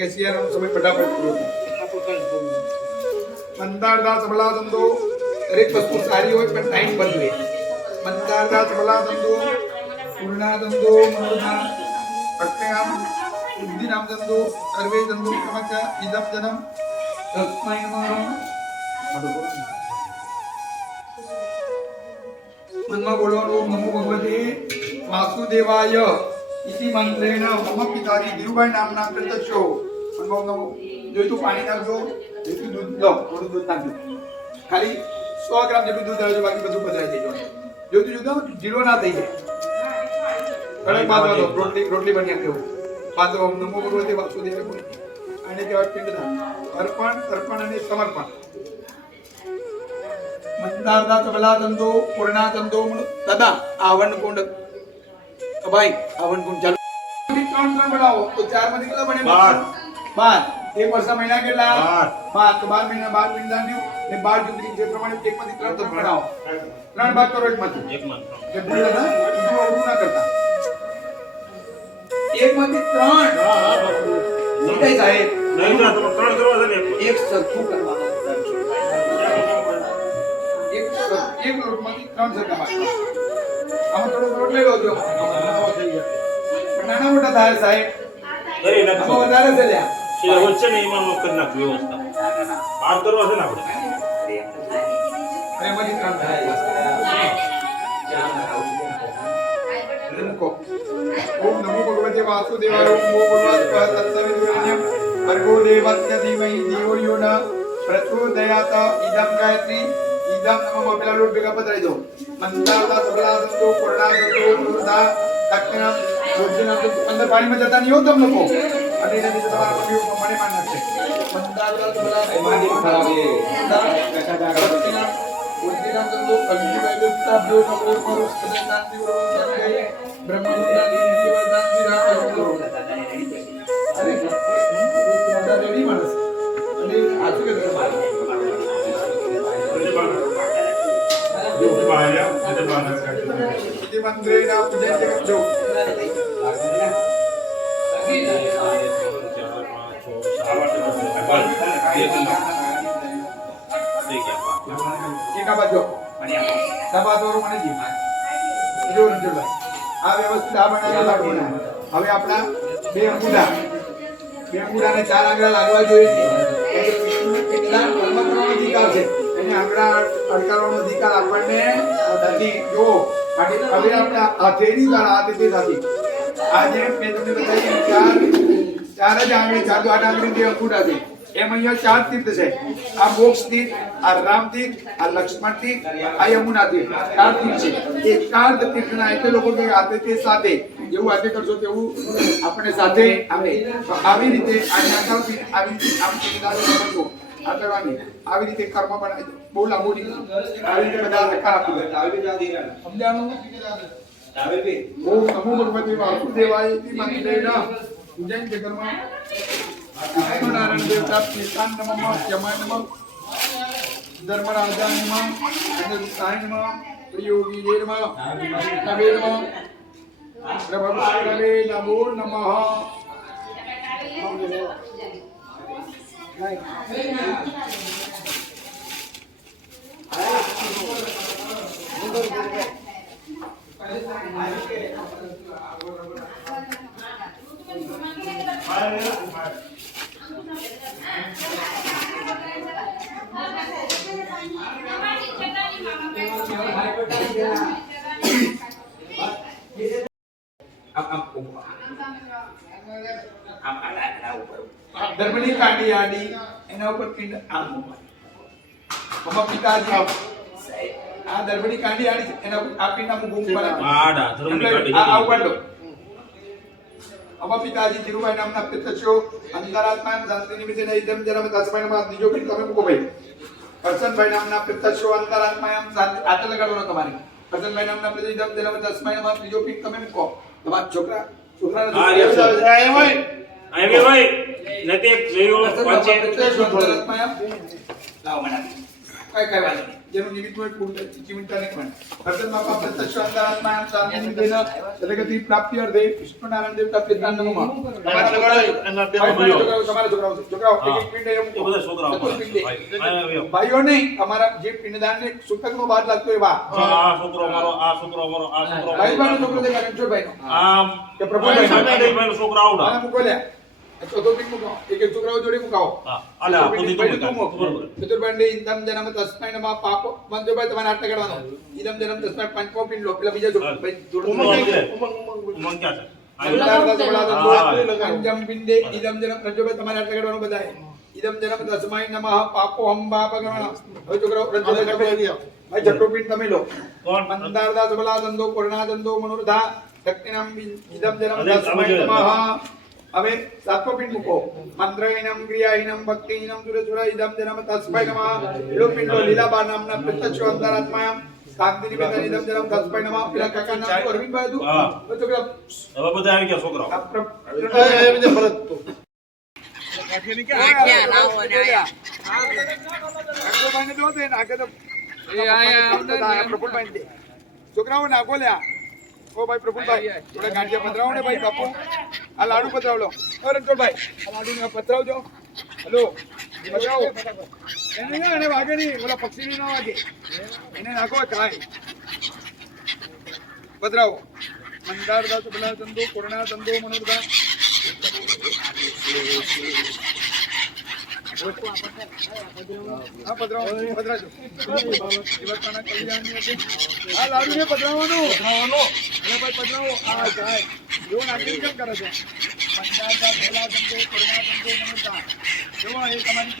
કે શિયાળાનો સમય ફટાફટ પૂરો થાય. મંદારદાસ સબલા ધંધો દરેક વસ્તુ સારી હોય પણ ટાઈમ બંધ રહે. મંદારદાસ સબલા ધંધો પૂર્ણા ધંધો મનોના પ્રત્યામ બુદ્ધિનામ ધંધો સર્વે ધંધો ક્રમશ ઇદમ જનમ તસ્મૈ નમઃ. મનમાં બોલવાનું નમો ભગવતે વાસુદેવાય ઇતિ મંત્રેણ મમ પિતાજી ધીરુભાઈ નામના પ્રત્યક્ષો અનુભવ નમો. જોઈતું પાણી નાખજો, જોઈતું દૂધ લો, થોડું દૂધ નાખજો, ખાલી 100 ગ્રામ જેટલું દૂધ આવજો, બાકી બધું પધરાઈ દેજો. જોઈતું જોઈતું જીરો ના થઈ જાય. કડક બાંધવાનો રોટલી બની કેવું બાંધો. નમો ભગવતે વાસુદેવાય બોલ. આને કહેવાય પિંડદાન, અર્પણ તર્પણ અને સમર્પણ. મંદારદાસ સબલા ધંધો પૂર્ણા ધંધો તદા આવન કુંડ. ભાઈ આવન કુંડ ચાલો 3 બનાવો તો 4 માંથી કેટલા બને? 12. એક વર્ષના મહિના કેટલા? 12. તો 12 મહિના 12 પિંડદાન થયું ને 12 જુગરી જે પ્રમાણે એક માંથી 3 તત્વ બનાવો. 3 ભાગ કરો એકમાંથી. કે ભૂલ ના બીજું અવરું ના કરતા. એક માંથી 3 નહીં સાહેબ નહીં ના તો 3 કરવા છે ને એક સરખું કરવાનું. એક લોટમાંથી 3 સરખા ભાગ. આમાં થોડો લોટ લઈ લો જો. નાના મોટા થાય સાહેબ. દરેક ના આમાં વધારે છે લ્યા. એ વચ્ચે ને એમાં કરી નાખ વ્યવસ્થા. બાર કરવા છે ને આપણે. એમાંથી 3 થાય. મૂકો. ઓમ નમો ભગવતે વાસુદેવાય. ઓમ નમો ભગવતે તત્સવિતુર્વરેણ્યં ભર્ગો દેવસ્ય ધીમહિ ધિયો યો ન પ્રચોદયાત. ઇદં ગાયત્રી ઇદં નમઃ. પેલા લોટ ભેગા પધરાઈ દો. મંદારદાસ સબલા ધંધો પૂર્ણા ધંધો મનોના દક્ષિણા રોજના અંદર પાણીમાં જતા નહીં હો તમે લોકો. અને એને બીજું તમારા પતિઓ મને માન નાખશે. મંદારદાસ સબલા ધંધો દક્ષિણા બુદ્ધિના ધંધો અગ્નિમય દુષ્ટાભ્યો નમો કરો સદાશાંતિ વરોધનગે બ્રહ્મવિદ્યાની નિત્યવર્ધાંતિ રાખો. અરે રેડી માણસ અને આચું કે મંત્રેના પૂજન કરજો. એક બાજુ સબાદોરો મને જી જો રંજનભાઈ આ વ્યવસ્થિત આ બનાવેલા લાડુ બનાવે. હવે આપણા બે અંગૂઠાને 4 આંગળા લાગવા જોઈએ. કેટલા કર્મકર્મનો અધિકાર છે એને આંગળા અડકારવાનો અધિકાર આપણને નથી. જો હવે આપણે હાથેની દ્વારા આ રીતે સાથી આજે મેં તમને બતાવી 4 જ આંગળી 4 તો 8 આંગળી જે અંગૂઠા છે એમ અહીંયા 4 તીર્થ છે. આ મોક્ષ તીર્થ, આ રામ તીર્થ, આ લક્ષ્મણ તીર્થ, આ યમુના તીર્થ. 4 તીર્થ છે. એ 4 તીર્થના એટલે લોકો કે હાથે તે સાથે જેવું હાથે કરશો તેવું આપણે સાથે આવે. આવી રીતે આ નાકાવથી આવી રીતે આમ ચિંતાને સમજો આ કરવાની આવી રીતે કર્મ બનાવી દો. બહુ લાંબુ નહીં. આવી રીતે બધા આકાર આપી દો. સમજાણું? ઓમ નમો ભગવતે વાસુદેવાય ઇતિ મંત્રેણ પૂજન જગરમાં નારાયણ દેવતા તીર્થાન નમઃ યમાય નમઃ ધર્મરાજાય નમઃ અનંતાય નમઃ પ્રિયોગી જય નમઃ નવે નમઃ પ્રભવસ્તવે નમો નમઃ. ધર્મની કાંડી આડી એના ઉપર પિંડ આમ મમ પિતાજી આ ધર્મની કાંડી આડી એના ઉપર આ પિંડ આમ ગુમ પર આડા ધર્મની કાંડી આ ઉપર લો. મમ પિતાજી ધીરુભાઈ નામના પિતૃશ્રો અંતરાત્મા શાંતિ નિમિત્તે ઇદમ જન્મ દસમાઈમાં બીજો પિંડ તમે મૂકો ભાઈ. કરશનભાઈ નામના પિતૃશ્રો અંતરાત્મા એમ શાંતિ આટલે લગાડવાનો તમારે. કરશનભાઈ નામના પિતૃ ઇદમ જન્મ દસમાઈમાં બીજો પિંડ તમે મૂકો. તમારા છોકરાને આય ભાઈ નતે એક જોયો પાંચે લાવ મને काय वाली જેનું નિમિત્ત હોય પૂર્ણ ચિંતા નહીં પણ વર્તનમાં પાપ તત્વંતરાત્મા શાંતિ દેન સદગતિ પ્રાપ્તિ અર્થે વિષ્ણુનારાયણ દેવતા પિતાનમમાં તમારા છોકરાઓ એક મિનિટ એમ એ બધા છોકરાઓ ભાઈઓ નહીં અમારા જે પિંડદાન ને સુતકનો બાદ લાગતો એવા આ છોકરો અમારો આ છોકરો અમારો આ છોકરો ભાઈ ભાઈનો છોકરો દેખાય રણછોડભાઈનો આમ કે પ્રભુભાઈનો છોકરો આવડા આને મૂકોલ્યા ચોથો પિન મૂકો એક એક છોકરાઓ જોડે મૂકાવો હા અલે આ પોતી તો બરોબર ચતુર્ભંડે ઇન્દમ જન્મ તસ્મૈ નમઃ પાપો મંજોભાઈ તમારે આટલે કરવાનો ઇદમ જન્મ તસ્મૈ પંચમો પિન લો પેલા બીજા છોકરા ભાઈ જોડે ઉમંગ ક્યાં છે પંચમ પિંડે ઇદમ જન્મ રંજોભાઈ તમારે આટલે કરવાનો બધાય ઇદમ જન્મ તસ્મૈ નમઃ પાપો હમ પાપ કરવાનો હવે છોકરાઓ રંજોભાઈ ભાઈ છઠ્ઠો પિન તમે લો કોણ મંદારદા સબલા દંદો પૂર્ણા દંદો મનોરધા શક્તિનામ ઇદમ જન્મ તસ્મૈ નમઃ હવે સાતમો પિન મૂકો મંત્રહીનમ ક્રિયાહીનમ ભક્તિહીનમ સુરસુરા ઇદમ જન્મ તસ્મૈ નમઃ એલો પિન લો લીલાબા નામના પ્રત્યક્ષ અંતરાત્માયમ શાંતિ નિવેદન ઇદમ જન્મ તસ્મૈ નમઃ પેલા કાકા નામ અરવિંદભાઈ હતું તો છોકરા હવે બધા આવી ગયા છોકરાઓ એ બીજે ભરત તો છોકરાઓ નાખો લ્યા ઓ ભાઈ પ્રફુલભાઈ થોડા ગાંઠિયા પધરાવો ને ભાઈ બાપુ આ લાડુ પધરાવલો ઓ રણછોડભાઈ આ લાડુ ને પધરાવજો હેલો પધરાવો એને ના એને વાગે નહીં ઓલા પક્ષી ના વાગે એને નાખો ખાય પધરાવો મંદાર દાસ બલા ચંદો પૂર્ણા ચંદો મનોરધા હા પધરાવો પધરાજો દિવસના કલ્યાણની હતી આ લાડુ ને પધરાવવાનું અરે ભાઈ પધરાવો આ જાય જો નાખી કેમ કરે છે મંદાર દાસ બલા ચંદો પૂર્ણા ચંદો મનોરધા જો એ તમારી